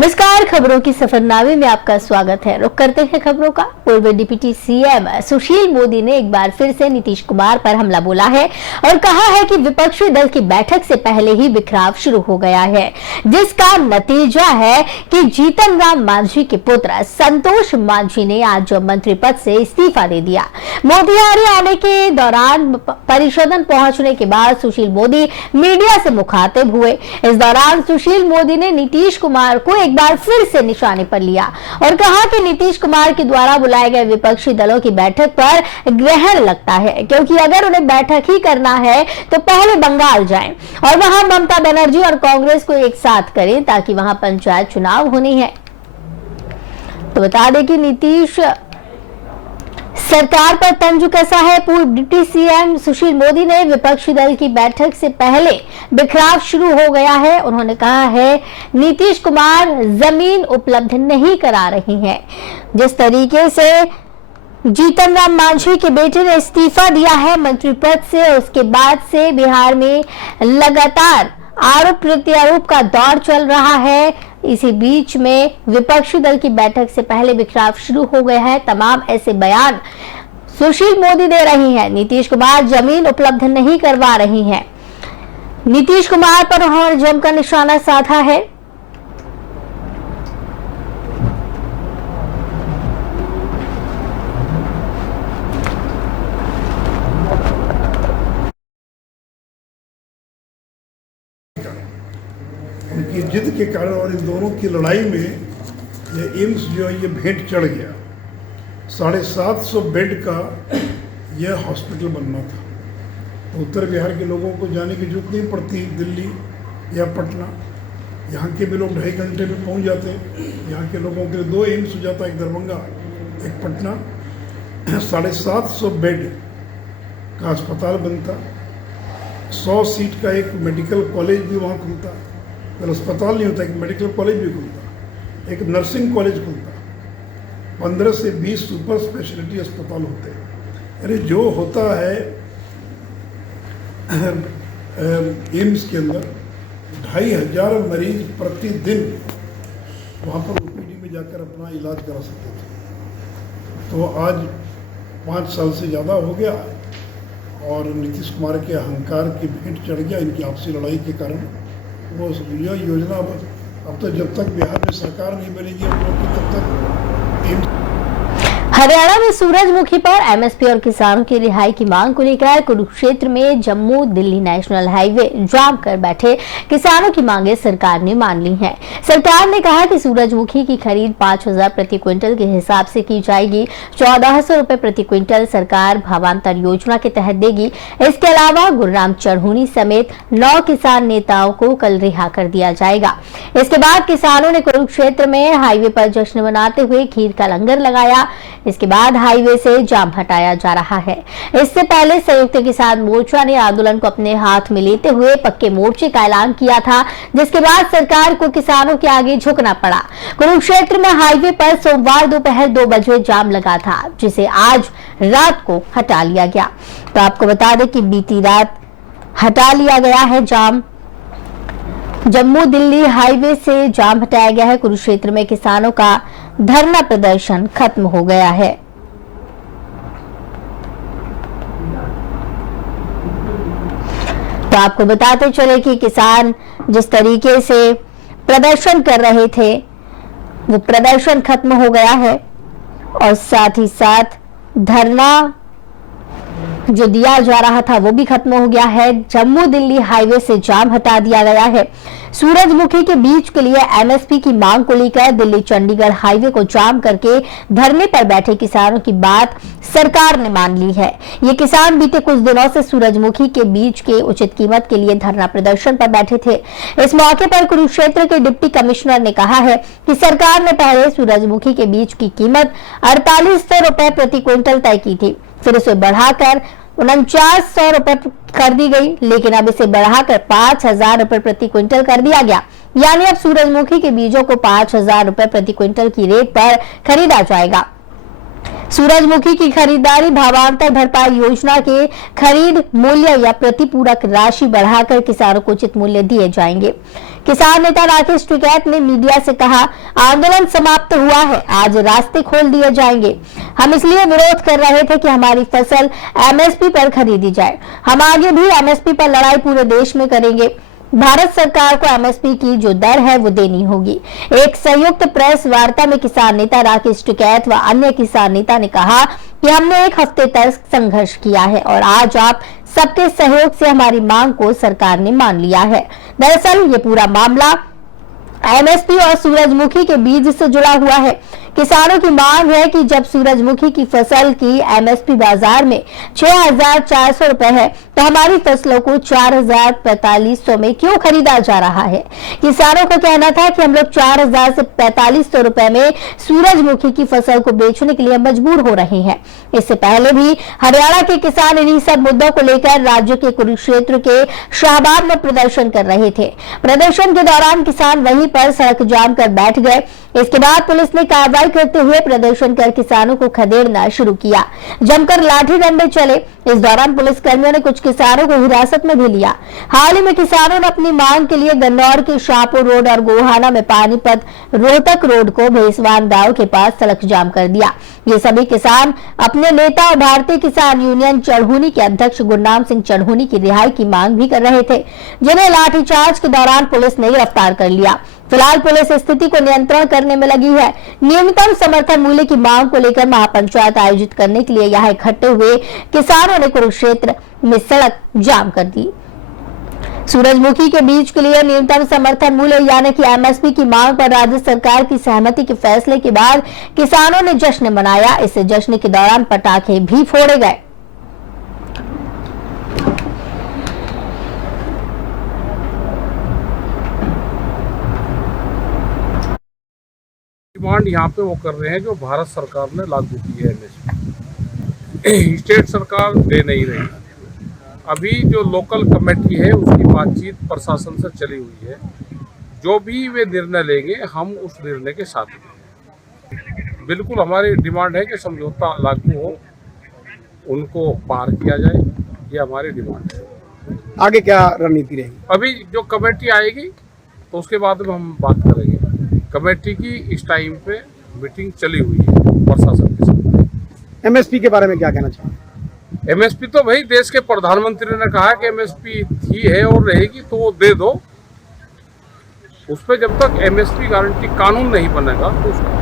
नमस्कार, खबरों की सफरनामे में आपका स्वागत है। रुक करते हैं खबरों का। पूर्व डिप्टी सीएम सुशील मोदी ने एक बार फिर से नीतीश कुमार पर हमला बोला है और कहा है कि विपक्षी दल की बैठक से पहले ही बिखराव शुरू हो गया है, जिसका नतीजा है कि जीतन राम मांझी के पुत्र संतोष मांझी ने आज मंत्री पद से इस्तीफा दे दिया। मोतिहारी आने के दौरान परिषदन पहुंचने के बाद सुशील मोदी मीडिया से मुखातिब हुए। इस दौरान सुशील मोदी ने नीतीश कुमार को एक बार फिर से निशाने पर लिया और कहा कि नीतीश कुमार के द्वारा बुलाए गए विपक्षी दलों की बैठक पर ग्रहण लगता है, क्योंकि अगर उन्हें बैठक ही करना है तो पहले बंगाल जाएं और वहां ममता बनर्जी और कांग्रेस को एक साथ करें ताकि वहां पंचायत चुनाव होनी है। तो बता दें कि नीतीश सरकार पर तंज कसा है। पूर्व डिप्टी सीएम सुशील मोदी ने विपक्षी दल की बैठक से पहले बिखराव शुरू हो गया है। उन्होंने कहा है नीतीश कुमार जमीन उपलब्ध नहीं करा रही हैं। जिस तरीके से जीतन राम मांझी के बेटे ने इस्तीफा दिया है मंत्री पद से, उसके बाद से बिहार में लगातार आरोप प्रत्यारोप का दौर चल रहा है। इसी बीच में विपक्षी दल की बैठक से पहले बिखराव शुरू हो गया है। तमाम ऐसे बयान सुशील मोदी दे रही हैं। नीतीश कुमार जमीन उपलब्ध नहीं करवा रही हैं। नीतीश कुमार पर उन्होंने जमकर निशाना साधा है। उनकी जिद के कारण और इन दोनों की लड़ाई में ये एम्स जो है ये भेंट चढ़ गया। 750 बेड का यह हॉस्पिटल बनना था। तो उत्तर बिहार के लोगों को जाने की जरूरत नहीं पड़ती दिल्ली या पटना। यहाँ के भी लोग 2.5 घंटे में पहुँच जाते। यहाँ के लोगों के लिए 2 एम्स हो जाता, एक दरभंगा एक पटना। 750 बेड का अस्पताल बनता, 100 सीट का एक मेडिकल कॉलेज भी वहाँ खुलता। अगर अस्पताल नहीं होता, एक मेडिकल कॉलेज भी खुलता, एक नर्सिंग कॉलेज खुलता, 15 से 20 सुपर स्पेशलिटी अस्पताल होते हैं। अरे जो होता है एम्स के अंदर 2500 मरीज प्रतिदिन वहाँ पर ओपीडी में जाकर अपना इलाज करा सकते थे। तो आज 5 साल से ज़्यादा हो गया और नीतीश कुमार के अहंकार की भेंट चढ़ गया। इनकी आपसी लड़ाई के कारण वो यह योजना अब तो जब तक बिहार में सरकार नहीं बनेगी तब तक। हरियाणा में सूरजमुखी पर एमएसपी और किसानों की रिहाई की मांग को लेकर कुरुक्षेत्र में जम्मू दिल्ली नेशनल हाईवे जाम कर बैठे किसानों की मांगे सरकार ने मान ली हैं। सरकार ने कहा कि सूरजमुखी की खरीद 5000 प्रति क्विंटल के हिसाब से की जाएगी। 1400 रुपए प्रति क्विंटल सरकार भावांतर योजना के तहत देगी। इसके अलावा गुरुराम चढ़ूनी समेत 9 किसान नेताओं को कल रिहा कर दिया जाएगा। इसके बाद किसानों ने कुरुक्षेत्र में हाईवे पर जश्न मनाते हुए खीर का लंगर लगाया। इसके बाद हाईवे से जाम हटाया जा रहा है। इससे पहले संयुक्त किसान मोर्चा ने आंदोलन को अपने हाथ में लेते हुए पक्के मोर्चे का ऐलान किया था, जिसके बाद सरकार को किसानों के आगे झुकना पड़ा। कुरुक्षेत्र में हाईवे पर सोमवार दोपहर 2 बजे जाम लगा था, जिसे आज रात को हटा लिया गया। तो आपको बता दें कि बीती रात हटा लिया गया है जाम। जम्मू दिल्ली हाईवे से जाम हटाया गया है। कुरुक्षेत्र में किसानों का धरना प्रदर्शन खत्म हो गया है। तो आपको बताते चले कि किसान जिस तरीके से प्रदर्शन कर रहे थे वो प्रदर्शन खत्म हो गया है और साथ ही साथ धरना जो दिया जा रहा था वो भी खत्म हो गया है। जम्मू दिल्ली हाईवे से जाम हटा दिया गया है। सूरजमुखी के बीच के लिए एमएसपी की मांग को लेकर दिल्ली चंडीगढ़ हाईवे को जाम करके धरने पर बैठे किसानों की बात सरकार ने मान ली है। ये किसान बीते कुछ दिनों से सूरजमुखी के बीज के उचित कीमत के लिए धरना प्रदर्शन पर बैठे थे। इस मौके पर कुरुक्षेत्र के डिप्टी कमिश्नर ने कहा है कि सरकार ने पहले सूरजमुखी के बीज की कीमत 4800 रुपए प्रति क्विंटल तय की थी, फिर उसे बढ़ाकर 4900 रुपए कर दी गई, लेकिन अब इसे बढ़ाकर 5000 रुपए प्रति क्विंटल कर दिया गया। यानी अब सूरजमुखी के बीजों को 5000 रुपए प्रति क्विंटल की रेट पर खरीदा जाएगा। सूरजमुखी की खरीदारी भावांतर भरपाई योजना के खरीद मूल्य या प्रतिपूरक राशि बढ़ाकर किसानों को उचित मूल्य दिए जाएंगे। किसान नेता राकेश टिकैत ने मीडिया से कहा, आंदोलन समाप्त हुआ है, आज रास्ते खोल दिए जाएंगे। हम इसलिए विरोध कर रहे थे कि हमारी फसल एमएसपी पर खरीदी जाए। हम आगे भी एमएसपी पर लड़ाई पूरे देश में करेंगे। भारत सरकार को एमएसपी की जो दर है वो देनी होगी। एक संयुक्त प्रेस वार्ता में किसान नेता राकेश टिकैत व अन्य किसान नेता ने कहा कि हमने एक हफ्ते तक संघर्ष किया है और आज आप सबके सहयोग से हमारी मांग को सरकार ने मान लिया है। दरअसल ये पूरा मामला एमएसपी और सूरजमुखी के बीज से जुड़ा हुआ है। किसानों की मांग है कि जब सूरजमुखी की फसल की एमएसपी बाजार में 6,400 रुपए है तो हमारी फसलों को 4,4500 में क्यों खरीदा जा रहा है। किसानों का कहना था कि हम लोग 4,000 से 4,500 रुपए में सूरजमुखी की फसल को बेचने के लिए मजबूर हो रहे हैं। इससे पहले भी हरियाणा के किसान इन्हीं सब मुद्दों को लेकर राज्य के कुरुक्षेत्र के शाहबाद में प्रदर्शन कर रहे थे। प्रदर्शन के दौरान किसान वहीं पर सड़क जाम कर बैठ गए। इसके बाद पुलिस ने कार्रवाई करते हुए प्रदर्शन कर किसानों को खदेड़ना शुरू किया। जमकर लाठी डंडे चले। इस दौरान पुलिस कर्मियों ने कुछ किसानों को हिरासत में भी लिया। हाल ही में किसानों ने अपनी मांग के लिए गन्नौर के शाहपुर रोड और गोहाना में पानीपत रोहतक रोड को भेसवान गांव के पास सड़क जाम कर दिया। ये सभी किसान अपने नेता और भारतीय किसान यूनियन चढ़ूनी के अध्यक्ष गुरनाम सिंह चढ़ूनी की रिहाई की मांग भी कर रहे थे, जिन्हें लाठीचार्ज के दौरान पुलिस ने गिरफ्तार कर लिया। फिलहाल पुलिस स्थिति को नियंत्रण करने में लगी है। न्यूनतम समर्थन मूल्य की मांग को लेकर महापंचायत आयोजित करने के लिए यहाँ इकट्ठे हुए किसानों ने कुरुक्षेत्र में सड़क जाम कर दी। सूरजमुखी के बीज के लिए न्यूनतम समर्थन मूल्य यानी कि एमएसपी की मांग पर राज्य सरकार की सहमति के फैसले के बाद किसानों ने जश्न मनाया। इस जश्न के दौरान पटाखे भी फोड़े गए। डिमांड यहाँ पे वो कर रहे हैं जो भारत सरकार ने लागू की है एमएसपी। स्टेट सरकार दे नहीं रही। अभी जो लोकल कमेटी है उसकी बातचीत प्रशासन से चली हुई है। जो भी वे निर्णय लेंगे हम उस निर्णय के साथ हैं। बिल्कुल हमारी डिमांड है कि समझौता लागू हो, उनको पार किया जाए, ये हमारी डिमांड है। आगे क्या रणनीति रहेगी? अभी जो कमेटी आएगी तो उसके बाद में हम बात करेंगे। कमेटी की इस टाइम पे मीटिंग चली हुई है प्रशासन के साथ। एमएसपी के बारे में क्या कहना चाहिए? एमएसपी तो भाई देश के प्रधानमंत्री ने कहा कि एमएसपी थी है और रहेगी तो वो दे दो। उस पर जब तक एमएसपी गारंटी कानून नहीं बनेगा तो उसका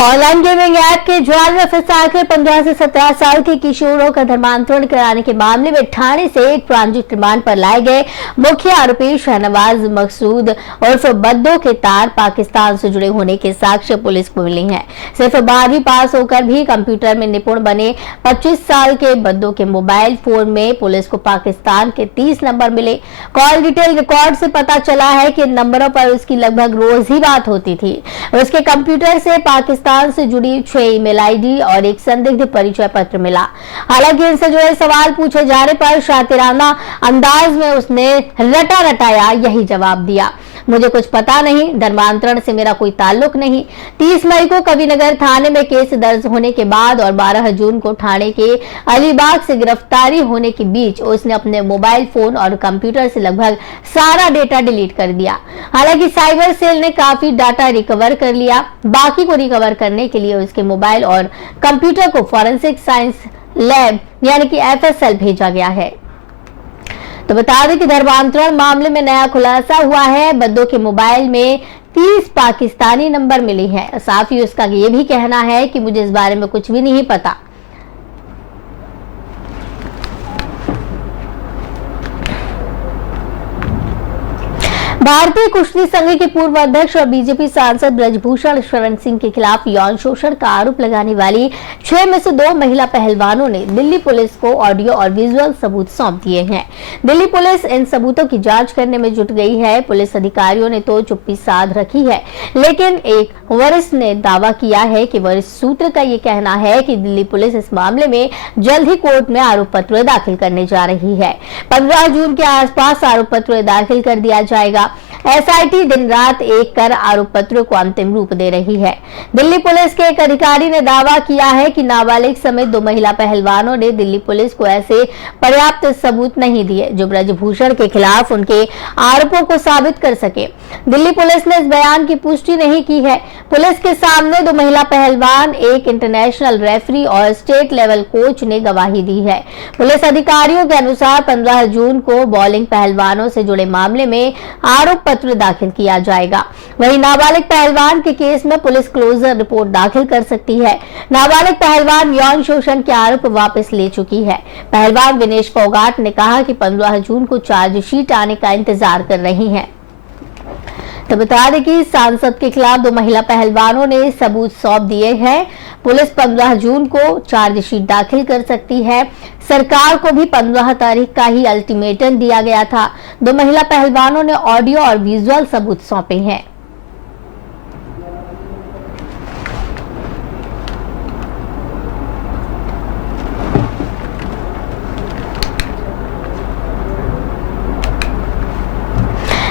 ऑनलाइन गेमिंग ऐप के जाल में फंसा के 15 से 17 साल के किशोरों का धर्मांतरण कराने के मामले में ठाणे से एक ट्रांजिट रिमांड पर लाए गए मुख्य आरोपी शहनवाज मकसूद उर्फ बद्दो के तार पाकिस्तान से जुड़े होने के साक्ष्य पुलिस को मिले हैं। सिर्फ 12वीं पास होकर भी कंप्यूटर में निपुण बने 25 साल के बद्दो के मोबाइल फोन में पुलिस को पाकिस्तान के 30 नंबर मिले। कॉल डिटेल रिकॉर्ड से पता चला है कि नंबरों पर उसकी लगभग रोज ही बात होती थी। उसके कंप्यूटर से पाकिस्तान से जुड़ी 6 ईमेल आईडी और एक संदिग्ध परिचय पत्र मिला। हालांकि इनसे जुड़े सवाल पूछे जाने पर शातिराना अंदाज में उसने रटा रटाया यही जवाब दिया, मुझे कुछ पता नहीं, धर्मांतरण से मेरा कोई ताल्लुक नहीं। 30 मई को कविनगर थाने में केस दर्ज होने के बाद और 12 जून को ठाणे के अलीबाग से गिरफ्तारी होने के बीच उसने अपने मोबाइल फोन और कंप्यूटर से लगभग सारा डेटा डिलीट कर दिया। हालांकि साइबर सेल ने काफी डाटा रिकवर कर लिया। बाकी को रिकवर करने के लिए उसके मोबाइल और कंप्यूटर को फॉरेंसिक साइंस लैब यानी कि एफएसएल भेजा गया है। तो बता दें कि धर्मांतरण मामले में नया खुलासा हुआ है। बद्दो के मोबाइल में 30 पाकिस्तानी नंबर मिले हैं। साथ ही उसका ये भी कहना है कि मुझे इस बारे में कुछ भी नहीं पता। भारतीय कुश्ती संघ के पूर्व अध्यक्ष और बीजेपी सांसद ब्रजभूषण शरण सिंह के खिलाफ यौन शोषण का आरोप लगाने वाली 6 में से 2 महिला पहलवानों ने दिल्ली पुलिस को ऑडियो और विजुअल सबूत सौंप दिए हैं। दिल्ली पुलिस इन सबूतों की जांच करने में जुट गई है। पुलिस अधिकारियों ने तो चुप्पी साध रखी है, लेकिन एक वरिष्ठ ने दावा किया है कि वरिष्ठ सूत्र का ये कहना है कि दिल्ली पुलिस इस मामले में जल्द ही कोर्ट में आरोप पत्र दाखिल करने जा रही है। 15 जून के आसपास आरोप पत्र दाखिल कर दिया जाएगा। एसआईटी दिन रात एक कर आरोप पत्रों को अंतिम रूप दे रही है। दिल्ली पुलिस के एक अधिकारी ने दावा किया है कि नाबालिग समेत 2 महिला पहलवानों ने दिल्ली पुलिस को ऐसे पर्याप्त सबूत नहीं दिए जो ब्रजभूषण के खिलाफ उनके आरोपों को साबित कर सके। दिल्ली पुलिस ने इस बयान की पुष्टि नहीं की है। पुलिस के सामने 2 महिला पहलवान, एक इंटरनेशनल रेफरी और स्टेट लेवल कोच ने गवाही दी है। पुलिस अधिकारियों के अनुसार 15 जून को बॉलिंग पहलवानों से जुड़े मामले में आरोप पत्र दाखिल किया जाएगा। वहीं नाबालिग पहलवान के केस में पुलिस क्लोजर रिपोर्ट दाखिल कर सकती है। नाबालिग पहलवान यौन शोषण के आरोप वापस ले चुकी है। पहलवान विनेश फोगाट ने कहा कि 15 जून को चार्जशीट आने का इंतजार कर रही हैं। तो बता दें कि सांसद के खिलाफ 2 महिला पहलवानों ने सबूत सौंप दिए हैं। पुलिस 15 जून को चार्जशीट दाखिल कर सकती है। सरकार को भी 15 तारीख का ही अल्टीमेटम दिया गया था। 2 महिला पहलवानों ने ऑडियो और विजुअल सबूत सौंपे हैं।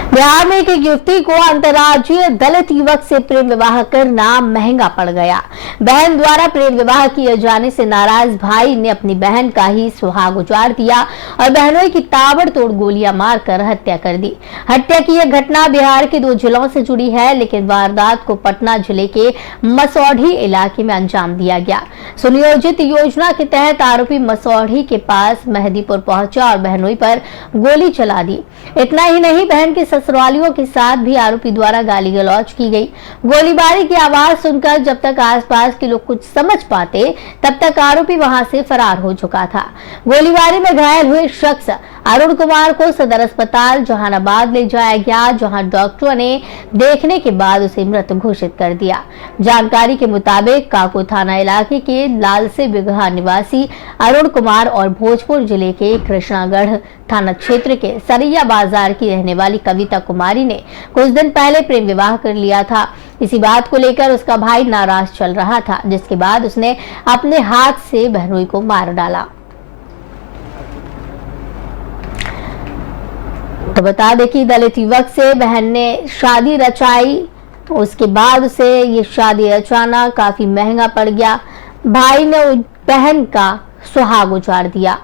बिहार में एक युवती को अंतर्राज्यीय दलित युवक से प्रेम विवाह करना महंगा पड़ गया। बहन द्वारा प्रेम विवाह किए जाने से नाराज भाई ने अपनी बहन का ही सुहाग उजाड़ दिया और बहनों की ताबड़तोड़ गोलियां मारकर हत्या कर दी। हत्या की यह घटना बिहार के 2 जिलों से जुड़ी है, लेकिन वारदात को पटना जिले के मसौढ़ी इलाके में अंजाम दिया गया। सुनियोजित योजना के तहत आरोपी मसौढ़ी के पास मेहदीपुर पहुंचा और बहनोई पर गोली चला दी। इतना ही नहीं, बहन के ससुरालियों के साथ भी आरोपी द्वारा गाली गलौज की गई। गोलीबारी की आवाज सुनकर जब तक आसपास के लोग कुछ समझ पाते, तब तक आरोपी वहां से फरार हो चुका था। गोलीबारी में घायल हुए शख्स अरुण कुमार को सदर अस्पताल जहानाबाद ले जाया गया, जहां डॉक्टरों ने देखने के बाद उसे मृत घोषित कर दिया। जानकारी के मुताबिक काको थाना इलाके के लालसे बिगहा निवासी अरुण कुमार और भोजपुर जिले के कृष्णागढ़ थाना क्षेत्र के सरैया बाजार की रहने वाली कविता कुमारी ने कुछ दिन पहले प्रेम विवाह कर लिया था। इसी बात को लेकर उसका भाई नाराज चल रहा था, जिसके बाद उसने अपने हाथ से बहनोई को मार डाला। तो बता दें कि दलित युवक से बहन ने शादी रचाई, उसके बाद उसे ये शादी रचाना काफी महंगा पड़ गया। भाई ने बहन का सुहाग उजाड़ दिया।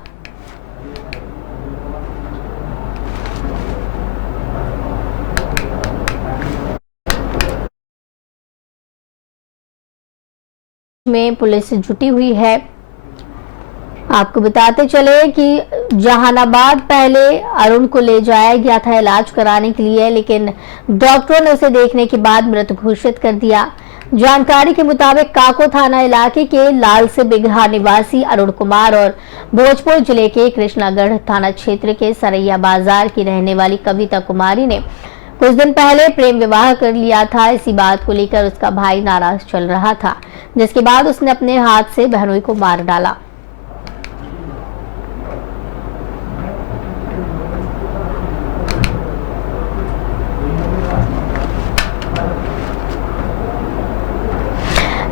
में पुलिस जुटी हुई है। आपको बताते चले कि जहानाबाद पहले अरुण को ले जाया गया था इलाज कराने के लिए, लेकिन डॉक्टरों ने उसे देखने के बाद मृत घोषित कर दिया। जानकारी के मुताबिक काको थाना इलाके के लाल से बिगहा निवासी अरुण कुमार और भोजपुर जिले के कृष्णागढ़ थाना क्षेत्र के सरैया बाजार की रहने वाली कविता कुमारी ने कुछ दिन पहले प्रेम विवाह कर लिया था। इसी बात को लेकर उसका भाई नाराज चल रहा था, जिसके बाद उसने अपने हाथ से बहनोई को मार डाला।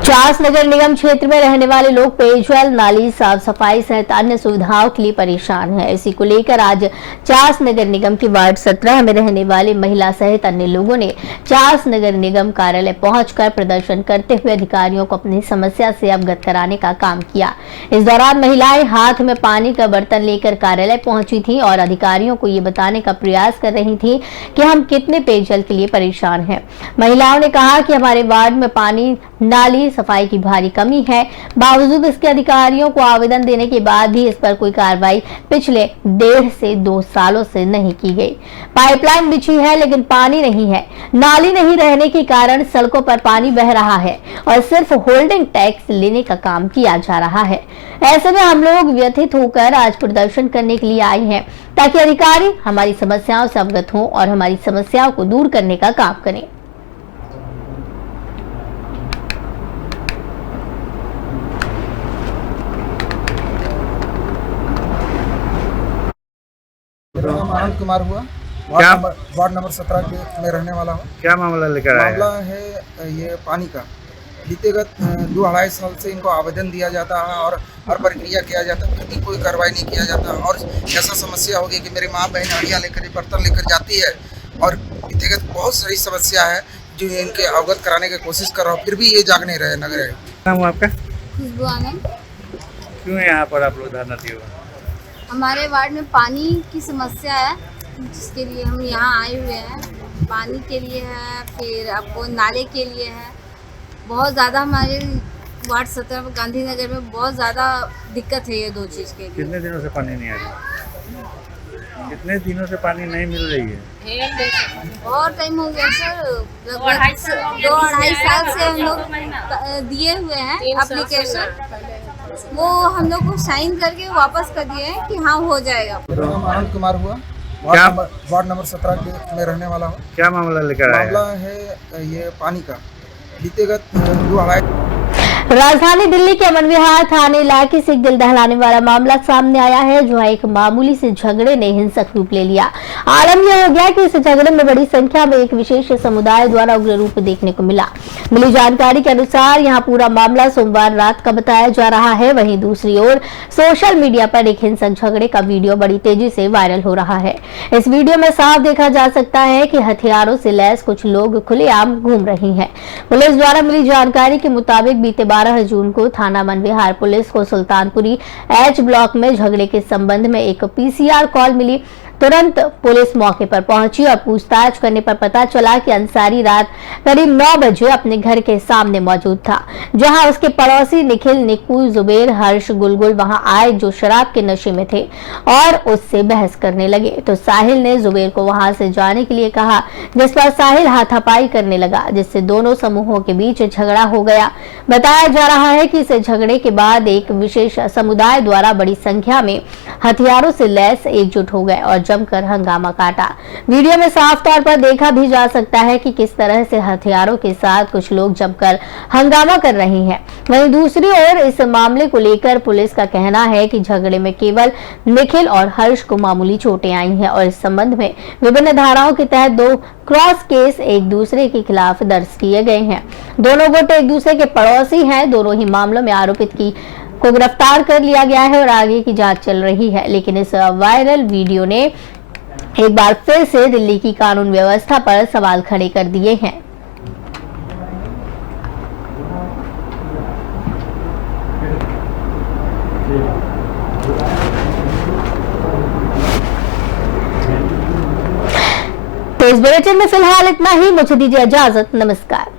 चास नगर निगम क्षेत्र में रहने वाले लोग पेयजल, नाली, साफ सफाई सहित अन्य सुविधाओं के लिए परेशान हैं। इसी को लेकर आज चास नगर निगम की वार्ड 17 में रहने वाली महिला सहित अन्य लोगों ने चास नगर निगम कार्यालय पहुंचकर प्रदर्शन करते हुए अधिकारियों को अपनी समस्या से अवगत कराने का काम किया। इस दौरान महिलाएं हाथ में पानी का बर्तन लेकर कार्यालय पहुंची थी और अधिकारियों को ये बताने का प्रयास कर रही थी कि हम कितने पेयजल के लिए परेशान हैं। महिलाओं ने कहा कि हमारे वार्ड में पानी, नाली, सफाई की भारी कमी है। बावजूद इसके अधिकारियों को आवेदन देने के बाद भी इस पर कोई कार्रवाई पिछले 1.5 से 2 सालों से नहीं की गई। पाइपलाइन बिछी है लेकिन पानी नहीं है। नाली नहीं रहने के कारण सड़कों पर पानी बह रहा है और सिर्फ होल्डिंग टैक्स लेने का काम किया जा रहा है। ऐसे में हम लोग व्यथित होकर आज प्रदर्शन करने के लिए आए हैं ताकि अधिकारी हमारी समस्याओं से अवगत हों और हमारी समस्याओं को दूर करने का काम करें। आनंद कुमार हुआ, वार्ड नंबर 17 के में रहने वाला हूँ। क्या मामला लेकर आए? मामला है ये पानी का। बीतेगत 2-2.5 साल से इनको आवेदन दिया जाता है और हर प्रक्रिया किया जाता है, फिर भी कोई कार्रवाई नहीं किया जाता। और ऐसा समस्या हो गई कि मेरी माँ बहन हड़िया लेकर बर्तन लेकर जाती है और व्यक्तिगत बहुत सारी समस्या है जो इनके अवगत कराने की कोशिश कर रहा हूँ, फिर भी ये जाग नहीं रहे नगर है। नाम हुआ आपका? खुशबू आनंद। क्यों यहाँ पर आप लोग धरना दिए हुए? हमारे वार्ड में पानी की समस्या है, जिसके लिए हम यहाँ आए हुए हैं। पानी के लिए है, फिर आपको नाले के लिए है। बहुत ज़्यादा हमारे वार्ड 17 गांधीनगर में बहुत ज़्यादा दिक्कत है ये दो चीज़ के लिए। कितने दिनों से पानी नहीं आ रहा? कितने दिनों से पानी नहीं मिल रही है? बहुत टाइम हो गया सर, लगभग 2-2.5 साल से हम लोग दिए हुए हैं एप्लीकेशन। वो हम लोग को साइन करके वापस कर दिए हैं कि हाँ हो जाएगा। मेरा नाम आनंद कुमार हुआ, क्या? वार्ड नंबर 17 के में रहने वाला हूँ। क्या मामला लेकर आए? मामला है ये पानी का। बीतेगत 2-2.5 राजधानी दिल्ली के अमन विहार थाने इलाके से एक दिल दहलाने वाला मामला सामने आया है, जहां एक मामूली से झगड़े ने हिंसक रूप ले लिया। आलम यह हो गया कि इस झगड़े में बड़ी संख्या में एक विशेष समुदाय द्वारा उग्र रूप देखने को मिला। मिली जानकारी के अनुसार यहां पूरा मामला सोमवार रात का बताया जा रहा है। वहीं दूसरी ओर सोशल मीडिया पर एक हिंसक झगड़े का वीडियो बड़ी तेजी से वायरल हो रहा है। इस वीडियो में साफ देखा जा सकता है कि हथियारों से लैस कुछ लोग खुलेआम घूम रहे हैं। पुलिस द्वारा मिली जानकारी के मुताबिक बीते 12 जून को थाना मनविहार पुलिस को सुल्तानपुरी एच ब्लॉक में झगड़े के संबंध में एक पीसीआर कॉल मिली। तुरंत पुलिस मौके पर पहुंची और पूछताछ करने पर पता चला कि अंसारी रात करीब 9 बजे अपने घर के सामने मौजूद था, जहां उसके पड़ोसी निखिल, निक्कू, जुबेर, हर्ष, गुलगुल वहां आए जो शराब के नशे में थे और उससे बहस करने लगे। तो साहिल ने जुबेर को वहां से जाने के लिए कहा, जिस पर साहिल हाथापाई करने लगा, जिससे दोनों समूहों के बीच झगड़ा हो गया। बताया जा रहा है कि इस झगड़े के बाद एक विशेष समुदाय द्वारा बड़ी संख्या में हथियारों से लैस एकजुट हो गए और जमकर हंगामा काटा। वीडियो में साफ तौर पर देखा भी जा सकता है कि किस तरह से हथियारों के साथ कुछ लोग जमकर हंगामा कर रहे हैं। वहीं दूसरी ओर इस मामले को लेकर पुलिस का कहना है कि झगड़े में केवल निखिल और हर्ष को मामूली चोटें आई हैं और इस संबंध में विभिन्न धाराओं के तहत 2 क्रॉस केस एक दूसरे के खिलाफ दर्ज किए गए हैं। दोनों गुट एक दूसरे के पड़ोसी हैं। दोनों ही मामलों में आरोपित को गिरफ्तार कर लिया गया है और आगे की जांच चल रही है। लेकिन इस वायरल वीडियो ने एक बार फिर से दिल्ली की कानून व्यवस्था पर सवाल खड़े कर दिए हैं। तो इस बुलेटिन में फिलहाल इतना ही। मुझे दीजिए इजाजत। नमस्कार।